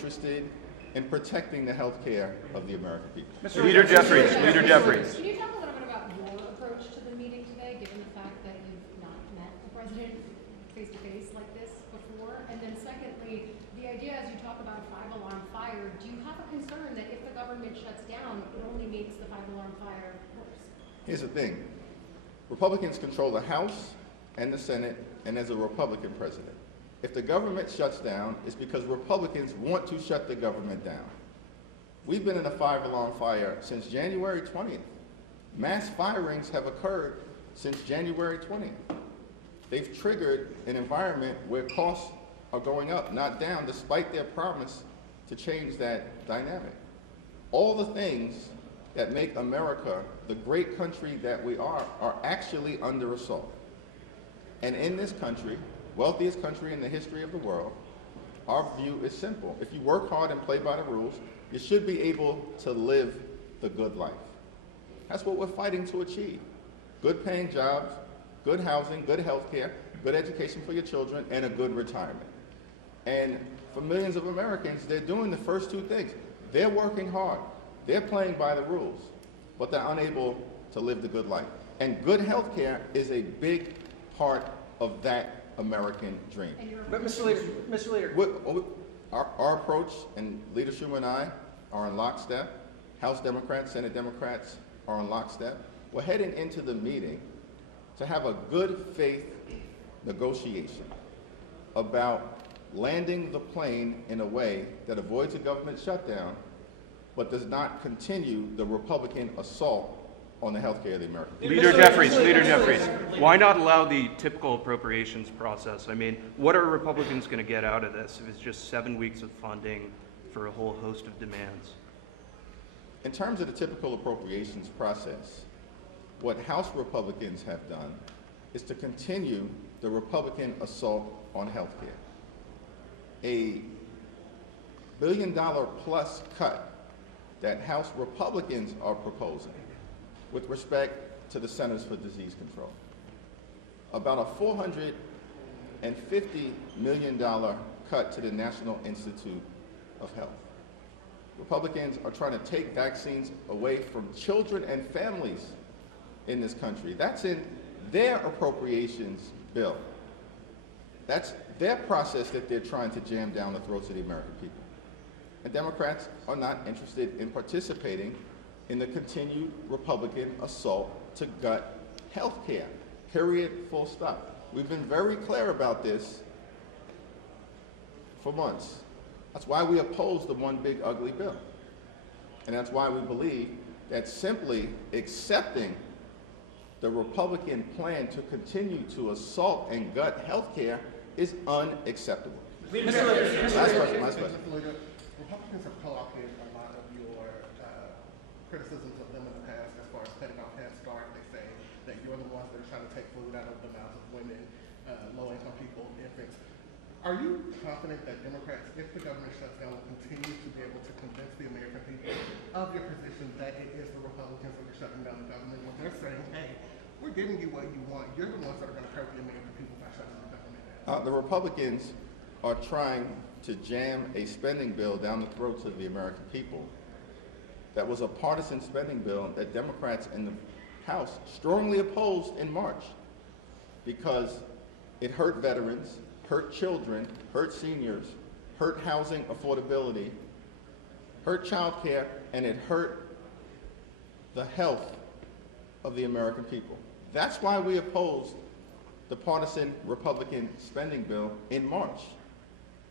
interested in protecting the health care of the American people. Leader Jeffries. Leader Jeffries. Can you talk a little bit about your approach to the meeting today, given the fact that you've not met the president face-to-face like this before? And then secondly, the idea as you talk about a five-alarm fire, do you have a concern that if the government shuts down, it only makes the five-alarm fire worse? Here's the thing. Republicans control the House and the Senate, and there's a Republican president. If the government shuts down, it's because Republicans want to shut the government down. We've been in a five-alarm fire since January 20th. Mass firings have occurred since January 20th. They've triggered an environment where costs are going up, not down, despite their promise to change that dynamic. All the things that make America the great country that we are actually under assault. And in this country, wealthiest country in the history of the world, our view is simple. If you work hard and play by the rules, you should be able to live the good life. That's what we're fighting to achieve. Good paying jobs, good housing, good health care, good education for your children, and a good retirement. And for millions of Americans, they're doing the first two things. They're working hard, they're playing by the rules, but they're unable to live the good life. And good health care is a big part of that American dream. But Mr. Leader. Our approach, and Leader Schumer and I are in lockstep. House Democrats, Senate Democrats are in lockstep. We're heading into the meeting to have a good faith negotiation about landing the plane in a way that avoids a government shutdown, but does not continue the Republican assault on the health care of the American people. Leader Jeffries. Leader Jeffries. Why not allow the typical appropriations process? I mean, what are Republicans going to get out of this if it's just 7 weeks of funding for a whole host of demands? In terms of the typical appropriations process, what House Republicans have done is to continue the Republican assault on health care. A $1 billion plus cut that House Republicans are proposing with respect to the Centers for Disease Control. About a $450 million cut to the National Institute of Health. Republicans are trying to take vaccines away from children and families in this country. That's in their appropriations bill. That's their process that they're trying to jam down the throats of the American people. And Democrats are not interested in participating in the continued Republican assault to gut health care, period, full stop. We've been very clear about this for months. That's why we oppose the one big ugly bill. And that's why we believe that simply accepting the Republican plan to continue to assault and gut health care is unacceptable. Last question. Republicans have co-opted a lot of your criticisms of them in the past as far as cutting off Head Start. They say that you're the ones that are trying to take food out of the mouths of women, low-income people, infants. Are you confident that Democrats, if the government shuts down, will continue to be able to convince the American people of your position that it is the Republicans that are shutting down the government when they're saying, hey, we're giving you what you want. You're the ones that are going to hurt the American people by shutting the government down? The Republicans are trying to jam a spending bill down the throats of the American people that was a partisan spending bill that Democrats in the House strongly opposed in March because it hurt veterans, hurt children, hurt seniors, hurt housing affordability, hurt child care, and it hurt the health of the American people. That's why we opposed the partisan Republican spending bill in March.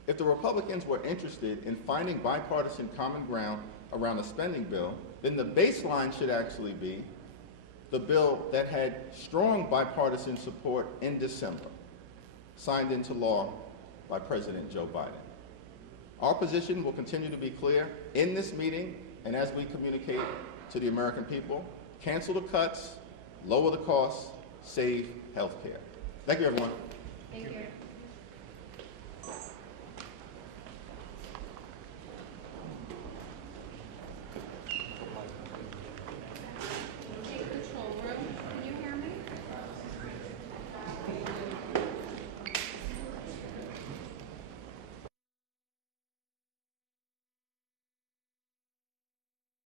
If the Republicans were interested in finding bipartisan common ground around a spending bill, then the baseline should actually be the bill that had strong bipartisan support in December, signed into law by President Joe Biden. Our position will continue to be clear in this meeting and as we communicate to the American people: cancel the cuts, lower the costs, save health care. Thank you, everyone. Thank you.